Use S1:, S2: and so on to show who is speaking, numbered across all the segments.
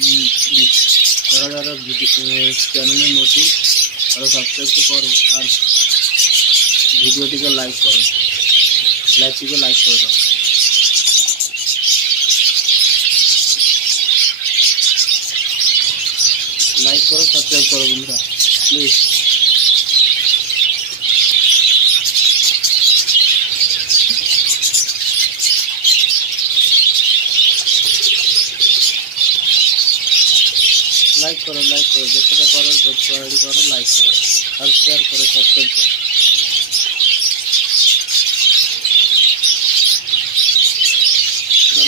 S1: যারা যারা চ্যানেলে নতুন তারা সাবস্ক্রাইব তো করো আর ভিডিওটিকে লাইক করো লাইকটিকে লাইক করে দাও লাইক করো সাবস্ক্রাইব করো বন্ধুরা প্লিজ করো যেটা করো যতটা করো লাইক করো, আর শেয়ার করো সাবস্ক্রাইব করো।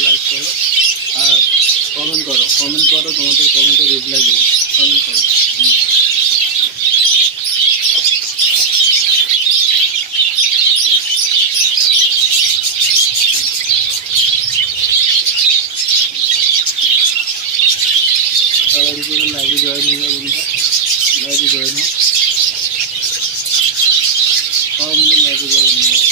S1: লাইক করো, আর কমেন্ট করো। কমেন্ট করো, তোমাদের কমেন্টে রিপ্লাই দেবো। কমেন্ট করো হুম। তাড়াতাড়ি করে লাইভে জয়েন হয়ে যাও বন্ধুরা লাইভে জয়েন হও সবাই মিলে লাইভে জয়েন হয়ে যাও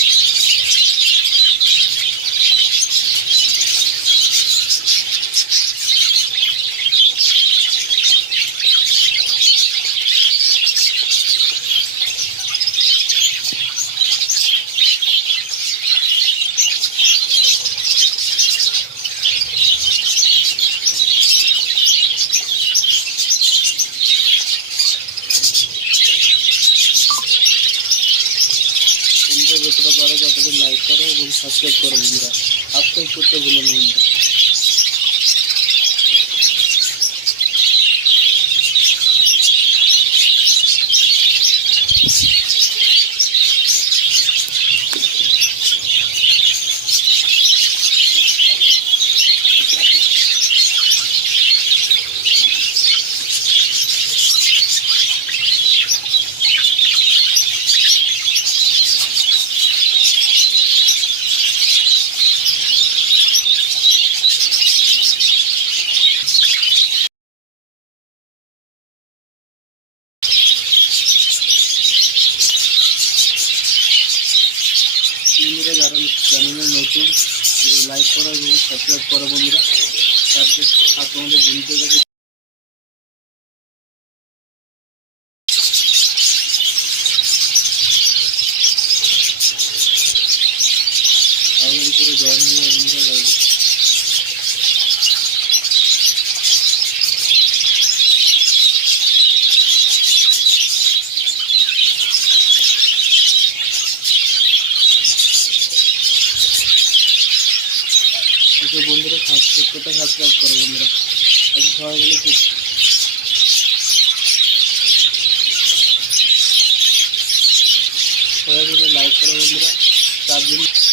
S1: তোমরা যতটা পারো ততটা লাইক করো এবং সাবস্ক্রাইব করো বন্ধুরা। সাবস্ক্রাইব করতে ভুলো না বন্ধুরা। লাইক করো এবং সাবস্ক্রাইব করো বন্ধুরা তারপরে আর তোমাদের বন্ধুদের কাছে তাড়াতাড়ি করে জয়েন হয়ে যাও বন্ধুরা লাইভে ওকে বন্ধুরা প্রত্যেকটা সাবস্ক্রাইব করো বন্ধুরা আজকে সবাই মিলে খুব সবাই মিলে লাইক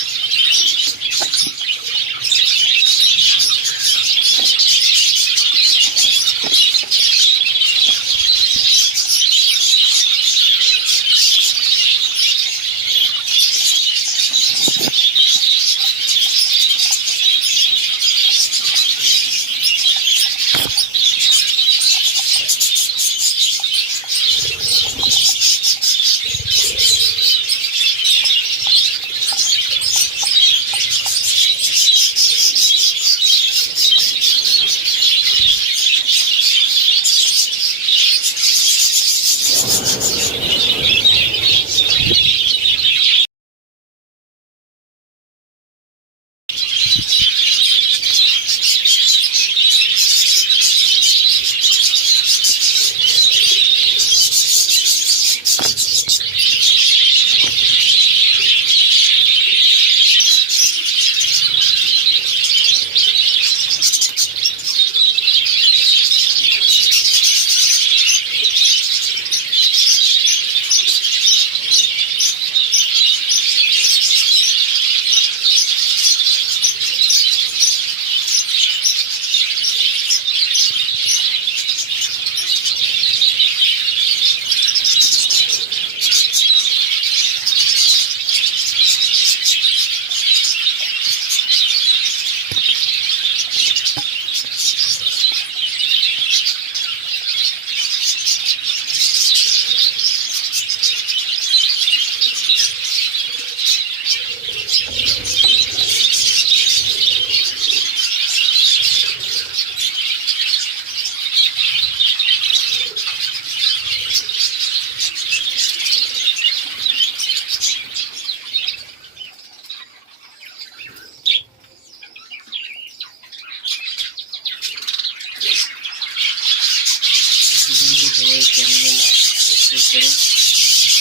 S1: সাবস্ক্রাইব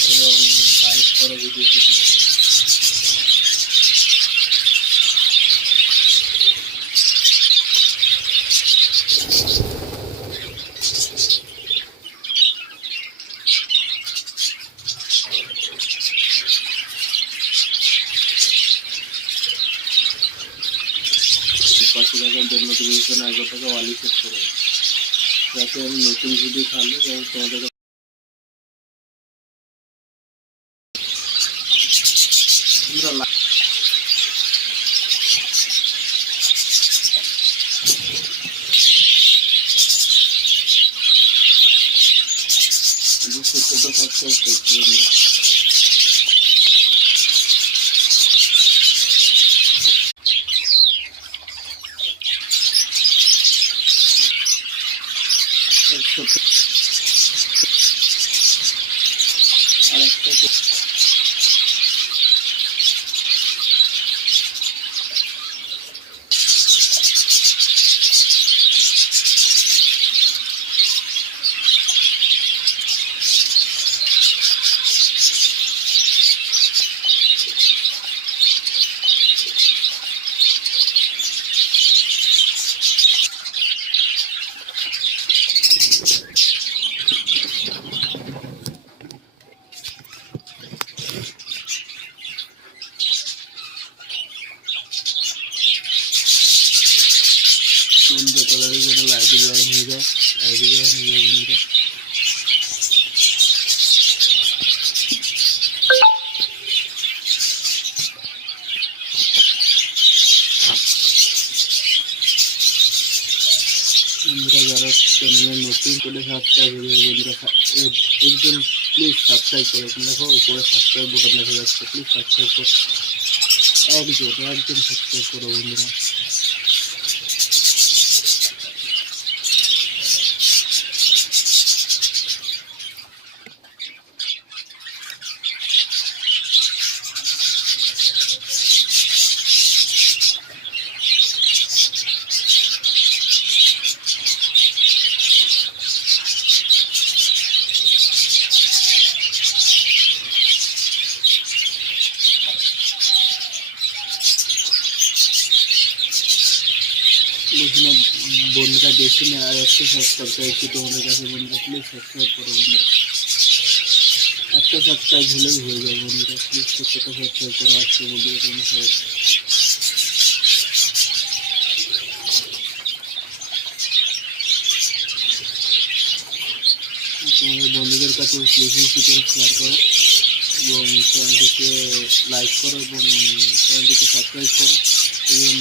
S1: করো। এবং লাইক করো ভিডিওটি পাঁচশো টাকার জন্য নোটিফিকেশন আমি নতুন ভিডিও ছাড়লে তোমাদের এই যে সত্যটা সাবস্ক্রাইব করছি বন্ধুরা এই সত্য আর একটা কো- বন্ধু তাড়াতাড়ি করে লাইভে জয়েন হয়ে যাও লাইভে জয়েন হয়ে যাও বন্ধুরা বন্ধুরা যারা চ্যানেলে করে সাবস্ক্রাইব হয়ে বন্ধুরা একজন প্লিজ সাবস্ক্রাইব করে তুমি দেখো, উপরে সাবস্ক্রাইব বোতাম দেখা যাচ্ছে প্লিজ সাবস্ক্রাইব করো একজন একজন সাবস্ক্রাইব করো বন্ধুরা বলছি না না আর একটা সাবস্ক্রাইব চাইছি তোমাদের কাছে বন্ধুরা প্লিজ সাবস্ক্রাইব করো বন্ধুরা। একটা সাবস্ক্রাইব হলেই হয়ে যাবে বন্ধুরা প্লিজ প্রত্যেকটা সাবস্ক্রাইব করো, আজকে বন্ধুরা তোমরা সবাই তোমাদের বন্ধুদের কাছে বেশি বেশি শেয়ার করো এবং চ্যানেলটিকে লাইক করো এবং চ্যানেলটিকে সাবস্ক্রাইব করো। এবং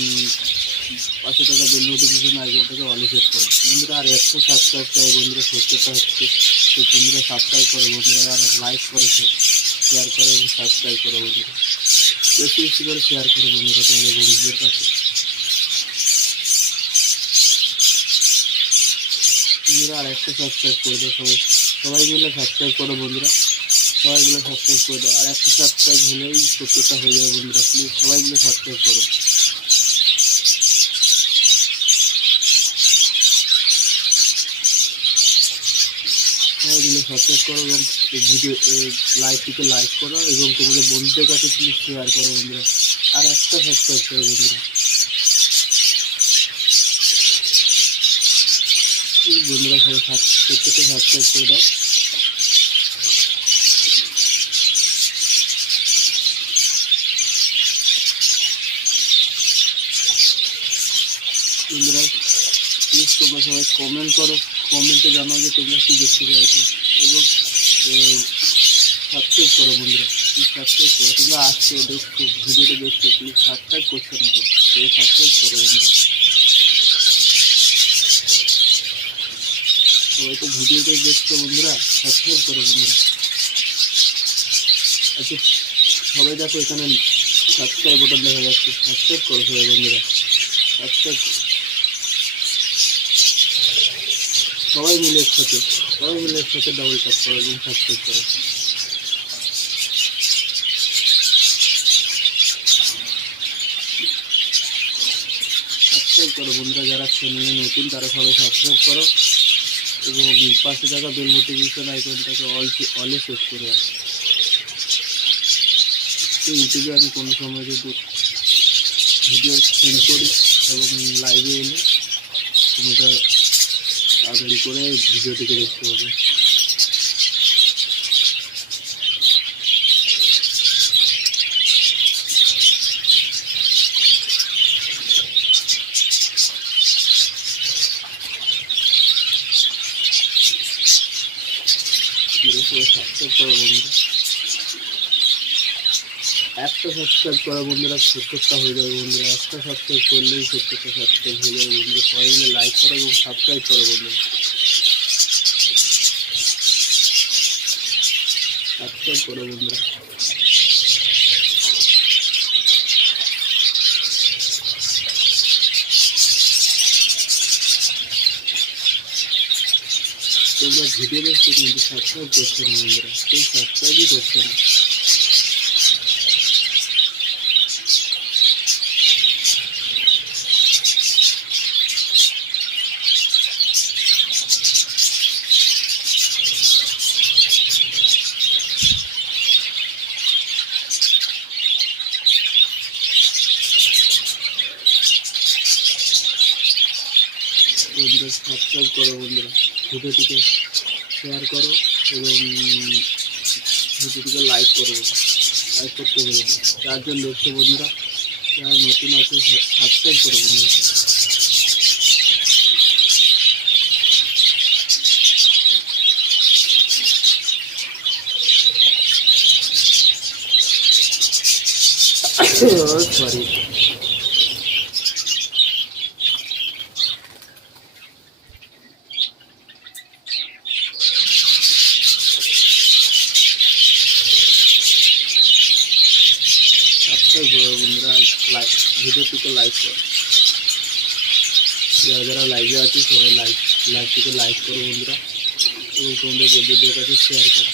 S1: পাঁচশো টাকা বেল নোটিফিকেশন আইকনটাকে অলে সেট করো। বন্ধুরা, আর একশো সাবস্ক্রাইব চাই, বন্ধুরা সত্তরটা হচ্ছে তো বন্ধুরা সাবস্ক্রাইব করো, বন্ধুরা, আর লাইক করো শেয়ার করো এবং সাবস্ক্রাইব করো, বন্ধুরা। বেশি বেশি করে শেয়ার করো, বন্ধুরা, তোমাদের বন্ধুদের কাছে। বন্ধুরা, আর একটা সাবস্ক্রাইব করে দাও সবাই। সবাই মিলে সাবস্ক্রাইব করো, বন্ধুরা। সবাই মিলে সাবস্ক্রাইব করে দাও। আর একটা সাবস্ক্রাইব হলেই সত্তরটা হয়ে যাবে, বন্ধুরা। প্লিজ সবাই মিলে সাবস্ক্রাইব করো। মিলে সাবস্ক্রাইব করো এবং ভিডিও লাইভটিকে লাইক করো এবং তোমাদের বন্ধুদের কাছে প্লিজ শেয়ার করো বন্ধুরা। আর একটা সাবস্ক্রাইব করো বন্ধুরা। বন্ধুরা সবাই সাব- প্রত্যেকে সাবস্ক্রাইব করে দাও। বন্ধুরা প্লিজ তোমরা সবাই কমেন্ট করো। কমেন্টে জানাও যে তোমরা কী দেখতে চাইছো এবং সাবস্ক্রাইব করো বন্ধুরা। প্লিজ সাবস্ক্রাইব করো। তোমরা আসছো দেখছ ভিডিওটা দেখছ প্লিজ সাবস্ক্রাইব করছ না তো সাবস্ক্রাইব করো বন্ধুরা। সবাই তো ভিডিওটা দেখছ বন্ধুরা সাবস্ক্রাইব করো বন্ধুরা। আচ্ছা সবাই দেখো এখানে সাবস্ক্রাইব বাটন দেখা যাচ্ছে। সাবস্ক্রাইব করো সবাই বন্ধুরা। সাবস্ক্রাইব সবাই মিলে একসাথে, সবাই মিলে একসাথে ডাবল ট্যাপ করো এবং সাবস্ক্রাইব করো। সাবস্ক্রাইব করো বন্ধুরা, যারা চ্যানেলে নতুন, তারা সবাই সাবস্ক্রাইব করো। এবং পাশে থাকা বেল নোটিফিকেশন আইকনটাকে অল অলে সেট করে রাখো। ইউটিউবে আমি কোনো সময় যদি ভিডিও সেন্ড করি এবং লাইভে এলে, তোমরা তাড়াতাড়ি করে ভিডিওটিকে দেখতে পাবে সাবস্ক্রাইব করো বন্ধুরা একটা সাবস্ক্রাইব করা বন্ধুরা, সত্তরটা হয়ে যাবে বন্ধুরা। একটা সাবস্ক্রাইব করলেই সত্তরটা সাবস্ক্রাইব হয়ে যাবে বন্ধুরা। সবাই মিলে লাইক করো এবং সাবস্ক্রাইব করো বন্ধুরা। সাবস্ক্রাইব করো বন্ধুরা। তোমরা ভিডিও দেখছ কিন্তু সাবস্ক্রাইব করছ না বন্ধুরা। কেউ সাবস্ক্রাইবই করছ না। সাবস্ক্রাইব করো বন্ধুরা। ভিডিওটিকে শেয়ার করো এবং ভিডিওটিকে লাইক করো লাইক করতে বলো চারজন দেখছ বন্ধুরা, যারা নতুন আছে সাবস্ক্রাইব করো বন্ধুরা। সরি সাবস্ক্রাইব করো বন্ধুরা লাইক ভিডিওটিকে লাইক করো যারা যারা লাইভে আছে সবাই লাইক লাইভটিকে লাইক করো বন্ধুরা, এবং তোমাদের বন্ধুদের কাছে শেয়ার করো।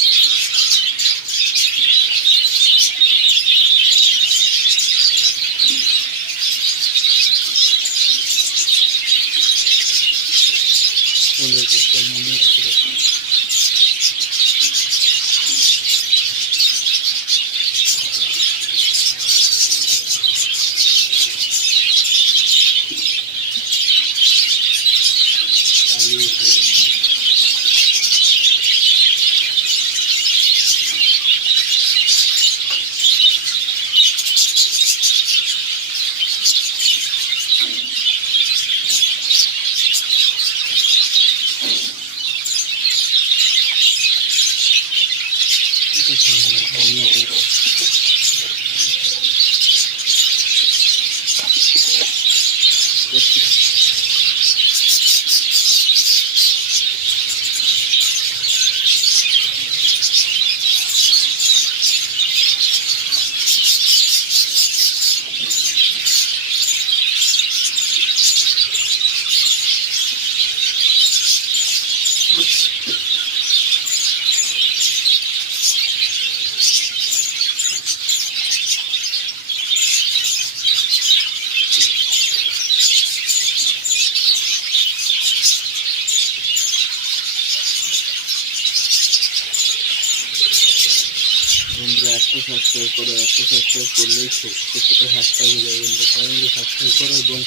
S1: একটা সাবস্ক্রাইব করলেই প্রত্যেকটা সাবস্ক্রাইব হয়ে যাবে বন্ধুরা সবাই সাবস্ক্রাইব করো এবং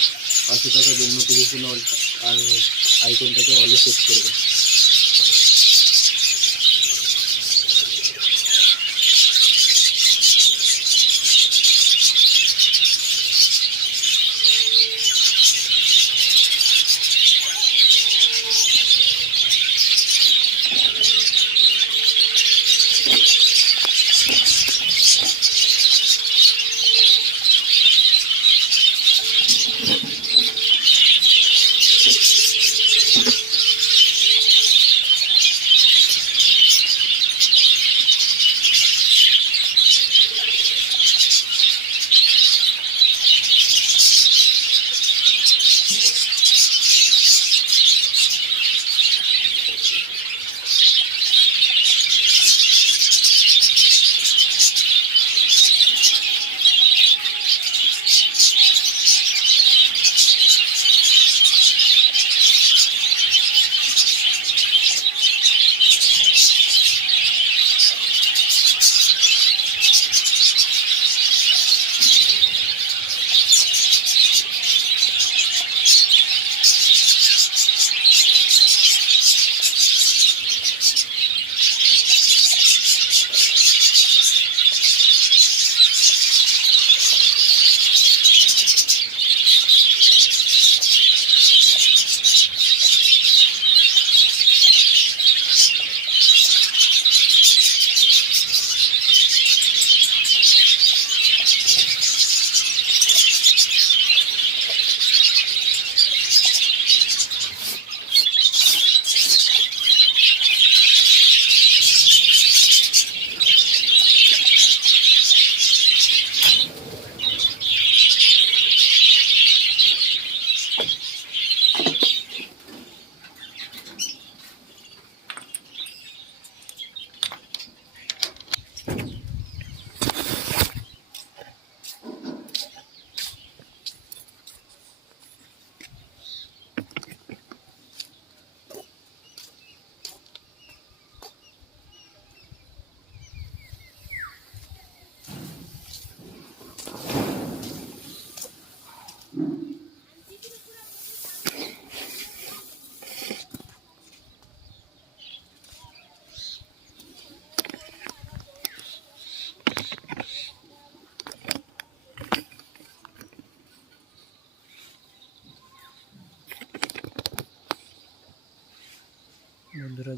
S1: পাঁচশো টাকা বেল নোটিফিকেশন অল আর আইকনটাকে অলে সেট করে দাও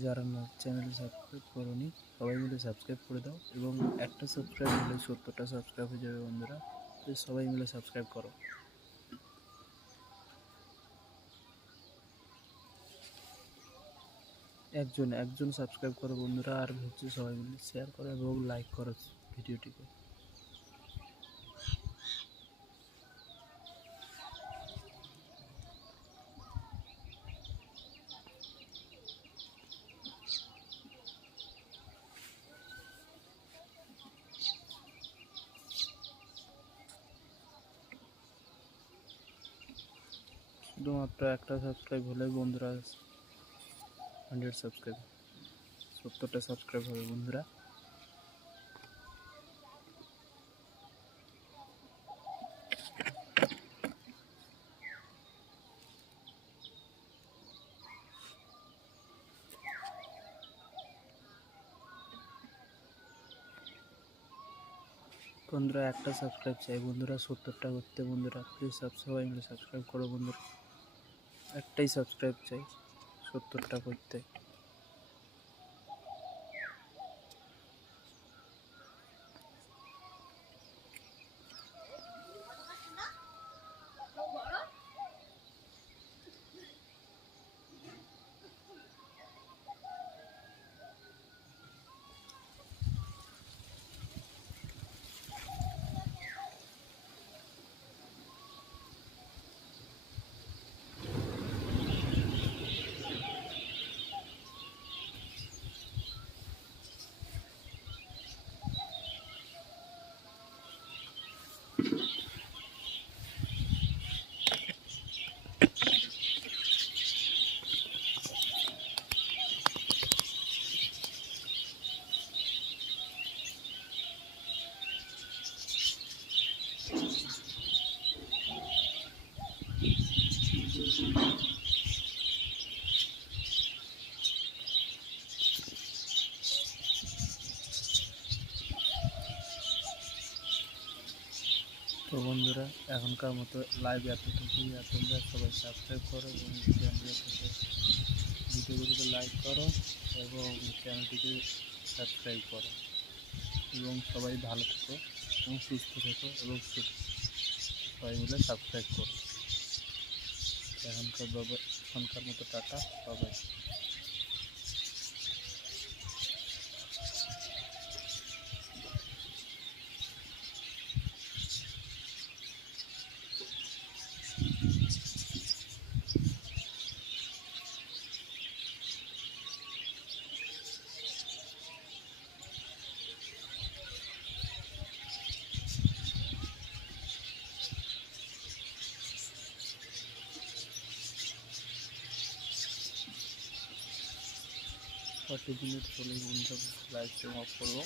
S1: যারা আমার চ্যানেল সাবস্ক্রাইব করোনি, সবাই মিলে সাবস্ক্রাইব করে দাও এবং একটা সাবস্ক্রাইব হলে সত্তরটা সাবস্ক্রাইব হয়ে যাবে বন্ধুরা। সবাই মিলে সাবস্ক্রাইব করো। একজন একজন সাবস্ক্রাইব করো বন্ধুরা, আর হচ্ছে সবাই মিলে শেয়ার করো এবং লাইক করো ভিডিওটিকে। শুধুমাত্র একটা সাবস্ক্রাইব হলে বন্ধুরা হান্ড্রেড সাবস্ক্রাইব সত্তরটা সাবস্ক্রাইব হবে বন্ধুরা। বন্ধুরা, একটা সাবস্ক্রাইব চাই বন্ধুরা, সত্তরটা করতে বন্ধুরা। প্লিজ সবাই মিলে সাবস্ক্রাইব করো বন্ধুরা। একটাই সাবস্ক্রাইব চাই সত্তরটা করতে তো বন্ধুরা এখনকার মতো লাইভ এতটুকুই। তোমরা সবাই সাবস্ক্রাইব করো এবং চ্যানেলের থেকে ভিডিওগুলিকে লাইক করো এবং চ্যানেলটিকে সাবস্ক্রাইব করো। এবং সবাই ভালো থেকো এবং সুস্থ থেকো এবং সবাই মিলে সাবস্ক্রাইব করো। এখনকার বাবা, এখনকার মতো টাটা সবাই ফর্টি চলে হলেই লাইভ স্ট্রিম অফ করব।